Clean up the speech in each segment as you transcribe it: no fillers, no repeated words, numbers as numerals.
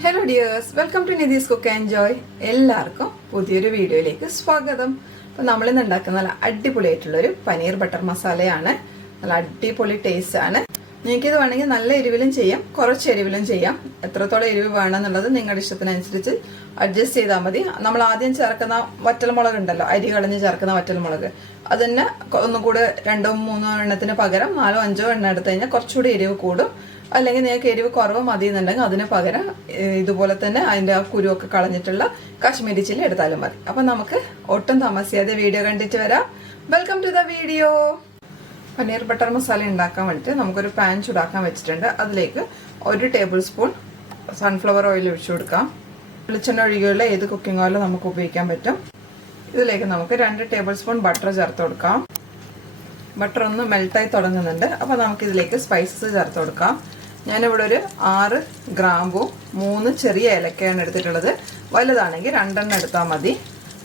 Hello dears, welcome to Nidhi's cook and joy. എല്ലാവർക്കും പുതിയൊരു വീഡിയോയിലേക്ക് സ്വാഗതം. അപ്പോൾ നമ്മളിന്ന് ഉണ്ടാക്കുന്ന നല്ല അടിപൊളിയായിട്ടുള്ളൊരു പനീർ ബട്ടർ മസാലയാണ്. നല്ല അടിപൊളി ടേസ്റ്റ് ആണ്. നിങ്ങൾക്കിത് വേണമെങ്കിൽ നല്ല എരിവിലും ചെയ്യാം, കുറച്ച് എരിവിലും ചെയ്യാം. എത്രത്തോളം എരിവ് വേണമെന്നുള്ളത് നിങ്ങളുടെ ഇഷ്ടത്തിനനുസരിച്ച് അഡ്ജസ്റ്റ് ചെയ്താൽ മതി. നമ്മൾ ആദ്യം ചേർക്കുന്ന വറ്റൽമുളക് ഉണ്ടല്ലോ, അരി കളഞ്ഞ് ചേർക്കുന്ന വറ്റൽമുളക്, അതിന് ഒന്നുകൂടെ 2-3 എണ്ണത്തിന് പകരം 4-5 എണ്ണ എടുത്തു കഴിഞ്ഞാൽ കുറച്ചുകൂടി എരിവ് കൂടും. അല്ലെങ്കിൽ നിങ്ങൾക്ക് എരിവ് കുറവ് മതി എന്നുണ്ടെങ്കിൽ അതിന് പകരം ഇതുപോലെ തന്നെ അതിൻ്റെ ആ കുരുവൊക്കെ കളഞ്ഞിട്ടുള്ള കാശ്മീരി ചില്ലി എടുത്താലും മതി. അപ്പം നമുക്ക് ഒട്ടും താമസിയാതെ വീഡിയോ കണ്ടിട്ട് വരാം. Welcome to the video. Paneer butter masala ഉണ്ടാക്കാൻ വേണ്ടിയിട്ട് നമുക്കൊരു പാൻ ചൂടാക്കാൻ വെച്ചിട്ടുണ്ട്. അതിലേക്ക് 1 ടേബിൾ സ്പൂൺ സൺഫ്ലവർ ഓയിൽ ഒഴിച്ചു കൊടുക്കാം. വെളിച്ചെണ്ണ ഒഴികെയുള്ള ഏത് കുക്കിംഗ് ഓയിലും നമുക്ക് ഉപയോഗിക്കാൻ പറ്റും. ഇതിലേക്ക് നമുക്ക് 2 ടേബിൾ സ്പൂൺ ബട്ടർ ചേർത്ത് കൊടുക്കാം. ബട്ടർ ഒന്ന് മെൽട്ടായി തുടങ്ങുന്നുണ്ട്. അപ്പോൾ നമുക്കിതിലേക്ക് സ്പൈസസ് ചേർത്ത് കൊടുക്കാം. ഞാനിവിടെ ഒരു 6 ഗ്രാമ്പും 3 ചെറിയ ഏലക്കയാണ് എടുത്തിട്ടുള്ളത്. വലുതാണെങ്കിൽ 2 എണ്ണം എടുത്താൽ മതി.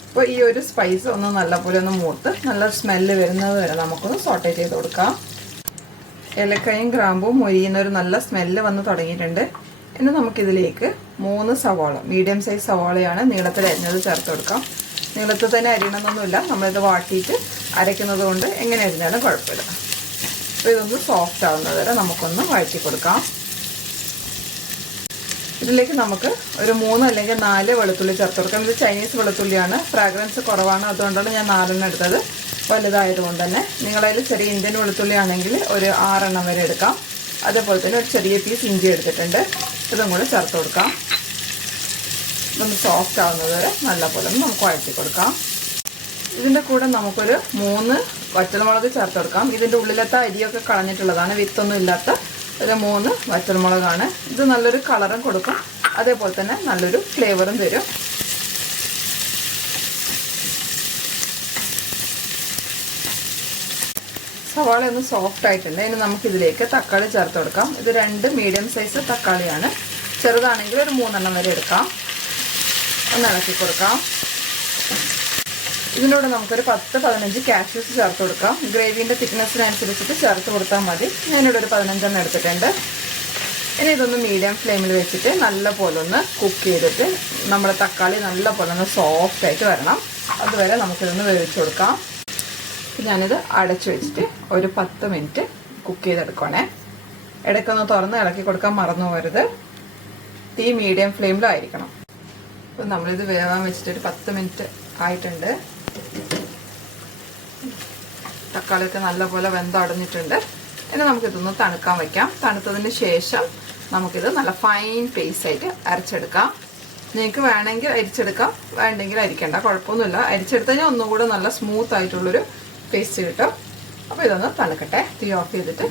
അപ്പോൾ ഈ ഒരു സ്പൈസ് ഒന്ന് നല്ലപോലെ ഒന്ന് മൂത്ത് നല്ല സ്മെല്ല് വരുന്നത് വരെ നമുക്കൊന്ന് സോട്ടേ ചെയ്ത് കൊടുക്കാം. ഏലക്കയും ഗ്രാമ്പും മൊരിയുന്ന ഒരു നല്ല സ്മെല്ല് വന്ന് തുടങ്ങിയിട്ടുണ്ട്. ഇനി നമുക്കിതിലേക്ക് 3 സവാള, മീഡിയം സൈസ് സവാളയാണ് നീളത്തിൽ അരിഞ്ഞത് ചേർത്ത് കൊടുക്കാം. നീളത്തിൽ തന്നെ അരിയണമെന്നൊന്നുമില്ല, നമ്മളിത് വാട്ടിയിട്ട് അരയ്ക്കുന്നത് കൊണ്ട് എങ്ങനെ അരിഞ്ഞാലും കുഴപ്പമില്ല. അപ്പോൾ ഇതൊന്ന് സോഫ്റ്റ് ആവുന്നത് വരെ നമുക്കൊന്ന് വഴറ്റി കൊടുക്കാം. ഇതിലേക്ക് നമുക്ക് ഒരു 3 അല്ലെങ്കിൽ 4 വെളുത്തുള്ളി ചേർത്ത് കൊടുക്കാം. ഇത് ചൈനീസ് വെളുത്തുള്ളിയാണ്, ഫ്രാഗ്രൻസ് കുറവാണ്, അതുകൊണ്ടാണ് ഞാൻ 4 എണ്ണം എടുത്തത്. വലുതായതുകൊണ്ട് തന്നെ നിങ്ങളതിൽ ചെറിയ ഇന്ത്യൻ വെളുത്തുള്ളി ആണെങ്കിൽ ഒരു 6 എണ്ണം വരെ എടുക്കാം. അതേപോലെ തന്നെ ഒരു ചെറിയ പീസ് ഇഞ്ചി എടുത്തിട്ടുണ്ട്, ഇതും കൂടെ ചേർത്ത് കൊടുക്കാം. ഇതൊന്ന് സോഫ്റ്റ് ആവുന്നത് വരെ നല്ലപോലെ നമുക്ക് വഴറ്റി കൊടുക്കാം. ഇതിൻ്റെ കൂടെ നമുക്കൊരു 3 വറ്റൽമുളക് ചേർത്ത് കൊടുക്കാം. ഇതിൻ്റെ ഉള്ളിലത്തെ അരിയൊക്കെ കളഞ്ഞിട്ടുള്ളതാണ്, വിത്തൊന്നും ഇല്ലാത്ത ഒരു 3 വറ്റൽമുളകാണ്. ഇത് നല്ലൊരു കളറും കൊടുക്കും, അതേപോലെ തന്നെ നല്ലൊരു ഫ്ലേവറും തരും. സവാള ഒന്ന് സോഫ്റ്റ് ആയിട്ടുണ്ട്. ഇനി നമുക്കിതിലേക്ക് തക്കാളി ചേർത്ത് കൊടുക്കാം. ഇത് 2 മീഡിയം സൈസ് തക്കാളിയാണ്, ചെറുതാണെങ്കിൽ ഒരു 3 എണ്ണം വരെ എടുക്കാം. ഒന്ന് ഇളക്കി കൊടുക്കാം. ഇതിനോട് നമുക്കൊരു 10-15 കാഷ്യൂസ് ചേർത്ത് കൊടുക്കാം. ഗ്രേവിൻ്റെ തിക്നെസ്സിനനുസരിച്ചിട്ട് ചേർത്ത് കൊടുത്താൽ മതി. ഞാനിവിടെ ഒരു 15 എണ്ണം എടുത്തിട്ടുണ്ട്. ഇനി ഇതൊന്ന് മീഡിയം ഫ്ലെയിമിൽ വെച്ചിട്ട് നല്ല പോലെ ഒന്ന് കുക്ക് ചെയ്തിട്ട് നമ്മുടെ തക്കാളി നല്ല പോലെ ഒന്ന് സോഫ്റ്റായിട്ട് വരണം. അതുവരെ നമുക്കിതൊന്ന് വേവിച്ച് കൊടുക്കാം. ഞാനിത് അടച്ചു വെച്ചിട്ട് ഒരു 10 മിനിറ്റ് കുക്ക് ചെയ്തെടുക്കണേ. ഇടയ്ക്കൊന്ന് തുറന്ന് ഇളക്കി കൊടുക്കാൻ മറന്നു പോകരുത്. തീ മീഡിയം ഫ്ലെയിമിലായിരിക്കണം. അപ്പം നമ്മളിത് വേവാൻ വെച്ചിട്ട് ഒരു 10 മിനിറ്റ് ആയിട്ടുണ്ട്. തക്കാളിയൊക്കെ നല്ലപോലെ വെന്തടഞ്ഞിട്ടുണ്ട്. ഇനി നമുക്കിതൊന്ന് തണുക്കാൻ വയ്ക്കാം. തണുത്തതിന് ശേഷം നമുക്കിത് നല്ല ഫൈൻ പേസ്റ്റ് ആയിട്ട് അരച്ചെടുക്കാം. നിങ്ങൾക്ക് വേണമെങ്കിൽ അരിച്ചെടുക്കാം, വേണ്ടെങ്കിൽ അരിക്കേണ്ട, കുഴപ്പമൊന്നുമില്ല. അരിച്ചെടുത്ത് കഴിഞ്ഞാൽ ഒന്നുകൂടെ നല്ല സ്മൂത്ത് ആയിട്ടുള്ളൊരു പേസ്റ്റ് കിട്ടും. അപ്പോൾ ഇതൊന്ന് തണുക്കട്ടെ. തീ ഓഫ് ചെയ്തിട്ട്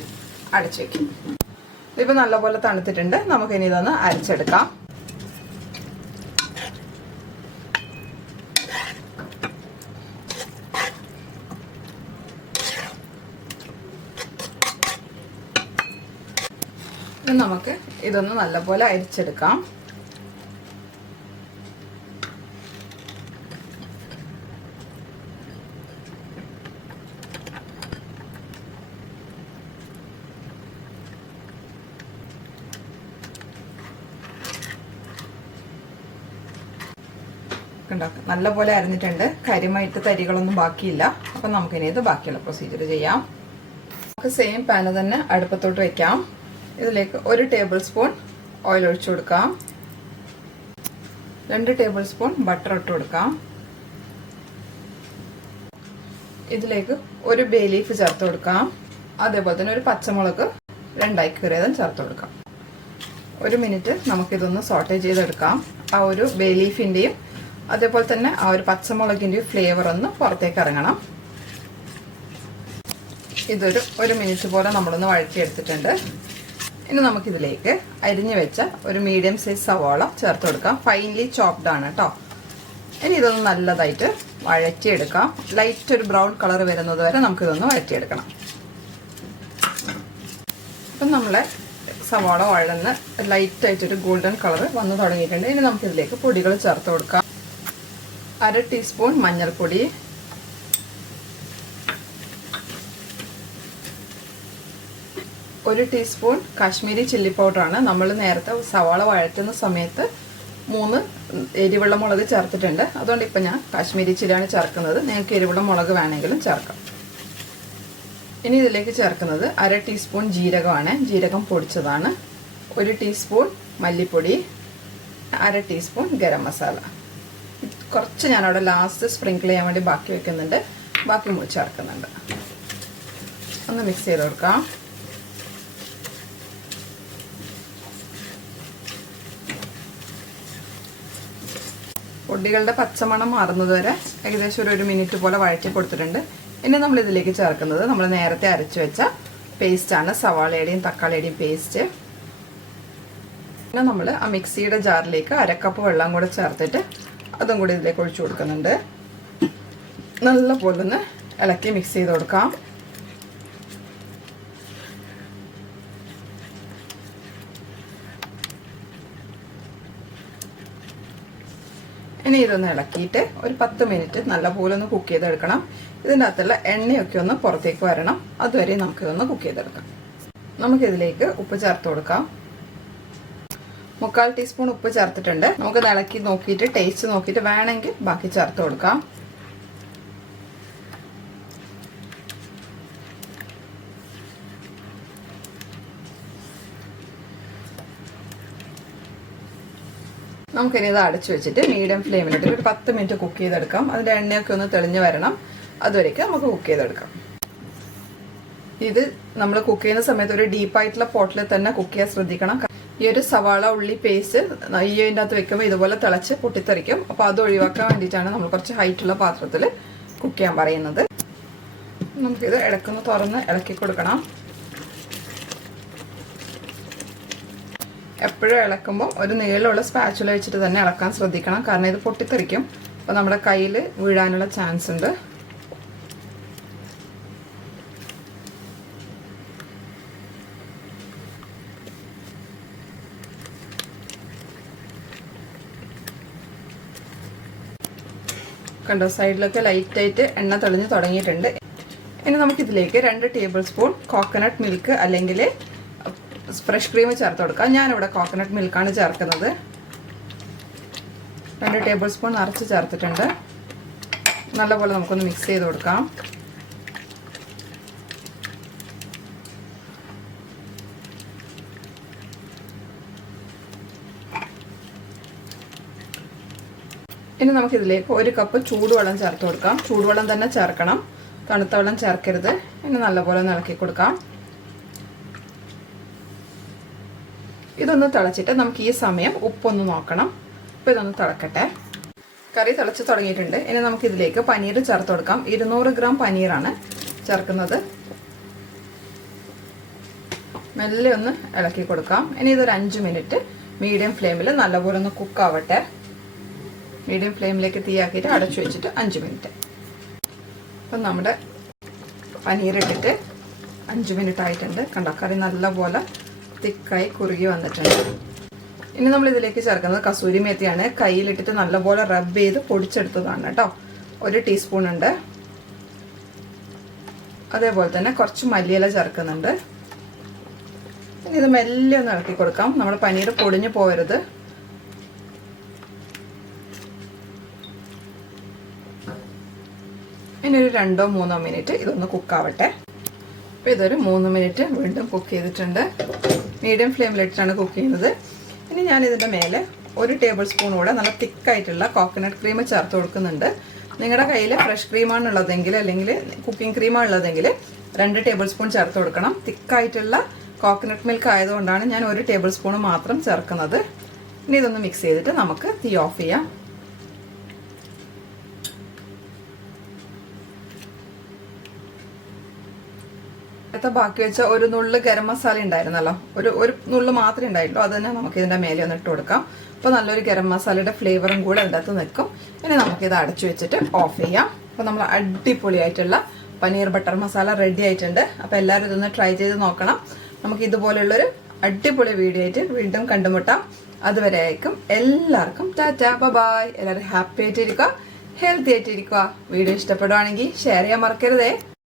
അടച്ചു വയ്ക്കും. ഇതിപ്പോൾ നല്ലപോലെ തണുത്തിട്ടുണ്ട്. നമുക്കിനി ഇതൊന്ന് അരച്ചെടുക്കാം. നമുക്ക് ഇതൊന്ന് നല്ലപോലെ അരിച്ചെടുക്കാം. നല്ലപോലെ അരിഞ്ഞിട്ടുണ്ട്. കരിമായിട്ട് തരികളൊന്നും ബാക്കിയില്ല. അപ്പം നമുക്കിനി ഇത് ബാക്കിയുള്ള പ്രൊസീജിയർ ചെയ്യാം. നമുക്ക് സെയിം പാന് തന്നെ അടുപ്പത്തോട്ട് വെക്കാം. ഇതിലേക്ക് 1 ടേബിൾ സ്പൂൺ ഓയിൽ ഒഴിച്ചു കൊടുക്കാം. 2 ടേബിൾ സ്പൂൺ ബട്ടർ ഇട്ട് കൊടുക്കാം. ഇതിലേക്ക് ഒരു ബേ ലീഫ് ചേർത്ത് കൊടുക്കാം. അതേപോലെ തന്നെ ഒരു പച്ചമുളക് 2 കീറിയതും ചേർത്ത് കൊടുക്കാം. 1 മിനിറ്റ് നമുക്കിതൊന്ന് സോട്ടേ ചെയ്തെടുക്കാം. ആ ഒരു ബേ ലീഫിൻ്റെയും അതേപോലെ തന്നെ ആ ഒരു പച്ചമുളകിൻ്റെയും ഫ്ലേവർ ഒന്ന് പുറത്തേക്ക് ഇറങ്ങണം. ഇതൊരു 1 മിനിറ്റ് പോലെ നമ്മളൊന്ന് വഴറ്റിയെടുത്തിട്ടുണ്ട്. ഇനി നമുക്കിതിലേക്ക് അരിഞ്ഞു വെച്ച ഒരു മീഡിയം സൈസ് സവാള ചേർത്ത് കൊടുക്കാം. ഫൈൻലി ചോപ്ഡ് ആണ് കേട്ടോ. ഇനി ഇതൊന്ന് നല്ലതായിട്ട് വഴറ്റിയെടുക്കാം. ലൈറ്റ് ഒരു ബ്രൗൺ കളർ വരുന്നത് വരെ നമുക്കിതൊന്ന് വഴറ്റിയെടുക്കണം. അപ്പം നമ്മളെ സവാള വഴന്ന് ലൈറ്റായിട്ടൊരു ഗോൾഡൻ കളർ വന്ന് തുടങ്ങിയിട്ടുണ്ട്. ഇനി നമുക്കിതിലേക്ക് പൊടികൾ ചേർത്ത് കൊടുക്കാം. 1/2 ടീസ്പൂൺ മഞ്ഞൾപ്പൊടി, 1 1 ടീസ്പൂൺ കാശ്മീരി ചില്ലി പൗഡറാണ്. നമ്മൾ നേരത്തെ സവാള വഴറ്റുന്ന സമയത്ത് 3 എരിവുള്ള മുളക് ചേർത്തിട്ടുണ്ട്. അതുകൊണ്ട് ഇപ്പം ഞാൻ കാശ്മീരി ചില്ലിയാണ് ചേർക്കുന്നത്. നിങ്ങൾക്ക് എരിവുള്ള മുളക് വേണമെങ്കിലും ചേർക്കാം. ഇനി ഇതിലേക്ക് ചേർക്കുന്നത് 1/2 ടീസ്പൂൺ ജീരകമാണ്. ജീരകം പൊടിച്ചതാണ്. 1 ടീസ്പൂൺ മല്ലിപ്പൊടി, 1/2 ടീസ്പൂൺ ഗരം മസാല. കുറച്ച് ഞാനവിടെ ലാസ്റ്റ് സ്പ്രിങ്കിൾ ചെയ്യാൻ വേണ്ടി ബാക്കി വെക്കുന്നുണ്ട്. ബാക്കി മുറി ചേർക്കുന്നുണ്ട്. ഒന്ന് മിക്സ് ചെയ്ത് കൊടുക്കാം. പൊടികളുടെ പച്ചമണം മാറുന്നത് വരെ ഏകദേശം ഒരു മിനിറ്റ് പോലെ വഴറ്റി കൊടുത്തിട്ടുണ്ട്. ഇനി നമ്മൾ ഇതിലേക്ക് ചേർക്കുന്നത് നമ്മൾ നേരത്തെ അരച്ചു വെച്ച പേസ്റ്റാണ്, സവാളയുടെയും തക്കാളിയുടെയും പേസ്റ്റ്. പിന്നെ നമ്മൾ ആ മിക്സിയുടെ ജാറിലേക്ക് 1/2 കപ്പ് വെള്ളം കൂടെ ചേർത്തിട്ട് അതും കൂടി ഇതിലേക്ക് ഒഴിച്ചു കൊടുക്കുന്നുണ്ട്. നല്ലപോലെ ഒന്ന് ഇളക്കി മിക്സ് ചെയ്ത് കൊടുക്കാം. ഇനി ഇതൊന്ന് ഇളക്കിയിട്ട് ഒരു 10 മിനിറ്റ് നല്ലപോലെ ഒന്ന് കുക്ക് ചെയ്തെടുക്കണം. ഇതിൻ്റെ അകത്തുള്ള എണ്ണയൊക്കെ ഒന്ന് പുറത്തേക്ക് വരണം. അതുവരെ നമുക്ക് ഇതൊന്ന് കുക്ക് ചെയ്തെടുക്കാം. നമുക്കിതിലേക്ക് ഉപ്പ് ചേർത്ത് കൊടുക്കാം. 1/4 ടീസ്പൂൺ ഉപ്പ് ചേർത്തിട്ടുണ്ട്. നമുക്ക് ഇളക്കി നോക്കിയിട്ട് ടേസ്റ്റ് നോക്കിയിട്ട് വേണമെങ്കിൽ ബാക്കി ചേർത്ത് കൊടുക്കാം. നമുക്കിനി ഇത് അടച്ചു വെച്ചിട്ട് മീഡിയം ഫ്ലെയിമിലിട്ട് ഒരു 10 മിനിറ്റ് കുക്ക് ചെയ്തെടുക്കാം. അതിൻ്റെ എണ്ണയൊക്കെ ഒന്ന് തെളിഞ്ഞ് വരണം. അതുവരേക്ക് നമുക്ക് കുക്ക് ചെയ്തെടുക്കാം. ഇത് നമ്മൾ കുക്ക് ചെയ്യുന്ന സമയത്ത് ഒരു ഡീപ്പായിട്ടുള്ള പോട്ടിൽ തന്നെ കുക്ക് ചെയ്യാൻ ശ്രദ്ധിക്കണം. ഈ ഒരു സവാള ഉള്ളി പേസ്റ്റ് ഇതിൻ്റെ അകത്ത് വെക്കുമ്പോൾ ഇതുപോലെ തിളച്ച് പൊട്ടിത്തെറിക്കും. അപ്പോൾ അത് ഒഴിവാക്കാൻ വേണ്ടിയിട്ടാണ് നമ്മൾ കുറച്ച് ഹൈറ്റുള്ള പാത്രത്തിൽ കുക്ക് ചെയ്യാൻ പറയുന്നത്. നമുക്കിത് ഇടയ്ക്കൊന്ന് തുറന്ന് ഇളക്കി കൊടുക്കണം. എപ്പോഴും ഇളക്കുമ്പോൾ ഒരു നീളമുള്ള സ്പാച്ചുല വെച്ചിട്ട് തന്നെ ഇളക്കാൻ ശ്രദ്ധിക്കണം. കാരണം ഇത് പൊട്ടിത്തെറിക്കും. അപ്പോൾ നമ്മുടെ കയ്യിൽ വീഴാനുള്ള ചാൻസ് ഉണ്ട്. കണ്ടോ, സൈഡിലൊക്കെ ലൈറ്റായിട്ട് എണ്ണ തെളിഞ്ഞ് തുടങ്ങിയിട്ടുണ്ട്. ഇനി നമുക്കിതിലേക്ക് 2 ടേബിൾ സ്പൂൺ കോക്കനട്ട് മിൽക്ക് അല്ലെങ്കിൽ ഫ്രഷ് ക്രീം ചേർത്ത് കൊടുക്കാം. ഞാനിവിടെ കോക്കനട്ട് മിൽക്കാണ് ചേർക്കുന്നത്. 2 ടേബിൾ സ്പൂൺ നിറച്ച് ചേർത്തിട്ടുണ്ട്. നല്ലപോലെ നമുക്കൊന്ന് മിക്സ് ചെയ്ത് കൊടുക്കാം. ഇനി നമുക്കിതിലേക്ക് 1 കപ്പ് ചൂടുവെള്ളം ചേർത്ത് കൊടുക്കാം. ചൂടുവെള്ളം തന്നെ ചേർക്കണം, തണുത്ത വെള്ളം ചേർക്കരുത്. ഇനി നല്ലപോലെ ഒന്ന് ഇളക്കി കൊടുക്കാം. ഇതൊന്ന് തിളച്ചിട്ട് നമുക്ക് ഈ സമയം ഉപ്പൊന്ന് നോക്കണം. അപ്പോൾ ഇതൊന്ന് തിളക്കട്ടെ. കറി തിളച്ച് തുടങ്ങിയിട്ടുണ്ട്. ഇനി നമുക്കിതിലേക്ക് പനീർ ചേർത്ത് കൊടുക്കാം. 200 ഗ്രാം പനീറാണ് ചേർക്കുന്നത്. മെല്ലെ ഒന്ന് ഇളക്കി കൊടുക്കാം. ഇനി ഇതൊരു 5 മിനിറ്റ് മീഡിയം ഫ്ലെയിമിൽ നല്ലപോലെ ഒന്ന് കുക്കാവട്ടെ. മീഡിയം ഫ്ലെയിമിലേക്ക് തീയാക്കിയിട്ട് അടച്ചു വെച്ചിട്ട് 5 മിനിറ്റ്. അപ്പം നമ്മുടെ പനീർ ഇട്ടിട്ട് 5 മിനിറ്റ് ആയിട്ടുണ്ട്. കണ്ടോ, കറി നല്ലപോലെ തിക്കായി കുറുകി വന്നിട്ടുണ്ട്. ഇനി നമ്മൾ ഇതിലേക്ക് ചേർക്കുന്നത് കസൂരി മേത്തിയാണ്. കയ്യിലിട്ടിട്ട് നല്ലപോലെ റബ്ബ് ചെയ്ത് പൊടിച്ചെടുത്തതാണ് കേട്ടോ. 1 ടീസ്പൂൺ ഉണ്ട്. അതേപോലെ തന്നെ കുറച്ച് മല്ലിയില ചേർക്കുന്നുണ്ട്. ഇനി ഇത് മെല്ലെ ഒന്ന് ഇളക്കി കൊടുക്കാം. നമ്മുടെ പനീർ പൊടിഞ്ഞു പോകരുത്. ഇനി ഒരു 2-3 മിനിറ്റ് ഇതൊന്ന് കുക്കാവട്ടെ. അപ്പോൾ ഇതൊരു 3 മിനിറ്റ് വീണ്ടും കുക്ക് ചെയ്തിട്ടുണ്ട്. മീഡിയം ഫ്ലെയിമിലിട്ടാണ് കുക്ക് ചെയ്യുന്നത്. ഇനി ഞാൻ ഇതിൻ്റെ മേലെ 1 ടേബിൾ സ്പൂൺ കൂടെ നല്ല തിക്കായിട്ടുള്ള കോക്കനട്ട് ക്രീം ചേർത്ത് കൊടുക്കുന്നുണ്ട്. നിങ്ങളുടെ കയ്യിൽ ഫ്രഷ് ക്രീമാണ് ഉള്ളതെങ്കിൽ അല്ലെങ്കിൽ കുക്കിംഗ് ക്രീമാണ് ഉള്ളതെങ്കിൽ 2 ടേബിൾ സ്പൂൺ ചേർത്ത് കൊടുക്കണം. തിക്കായിട്ടുള്ള കോക്കനട്ട് മിൽക്ക് ആയതുകൊണ്ടാണ് ഞാൻ 1 ടേബിൾ സ്പൂൺ മാത്രം ചേർക്കുന്നത്. ഇനി ഇതൊന്ന് മിക്സ് ചെയ്തിട്ട് നമുക്ക് തീ ഓഫ് ചെയ്യാം. ബാക്കി വെച്ച ഒരു നുള്ള് ഗരം മസാല ഉണ്ടായിരുന്നല്ലോ, ഒരു നുള്ള് മാത്രമേ ഉണ്ടായിട്ടുള്ളൂ. അത് തന്നെ നമുക്ക് ഇതിന്റെ മേലെ ഒന്ന് ഇട്ട് കൊടുക്കാം. അപ്പോൾ നല്ലൊരു ഗരം മസാലയുടെ ഫ്ലേവറും കൂടെ അതിൻ്റെ അകത്ത് നിൽക്കും. ഇനി നമുക്കിത് അടച്ചു വെച്ചിട്ട് ഓഫ് ചെയ്യാം. അപ്പോൾ നമ്മൾ അടിപൊളിയായിട്ടുള്ള പനീർ ബട്ടർ മസാല റെഡി ആയിട്ടുണ്ട്. അപ്പോൾ എല്ലാവരും ഇതൊന്ന് ട്രൈ ചെയ്ത് നോക്കണം. നമുക്ക് ഇതുപോലുള്ളൊരു അടിപൊളി വീഡിയോ ആയിട്ട് വീണ്ടും കണ്ടുമുട്ടാം. അതുവരെ ആയിരിക്കും എല്ലാവർക്കും ടാറ്റാ ബൈ. എല്ലാവരും ഹാപ്പി ആയിട്ടിരിക്കുക, ഹെൽത്തി ആയിട്ടിരിക്കുക. വീഡിയോ ഇഷ്ടപ്പെടുവാണെങ്കിൽ ഷെയർ ചെയ്യാൻ മറക്കരുതേ.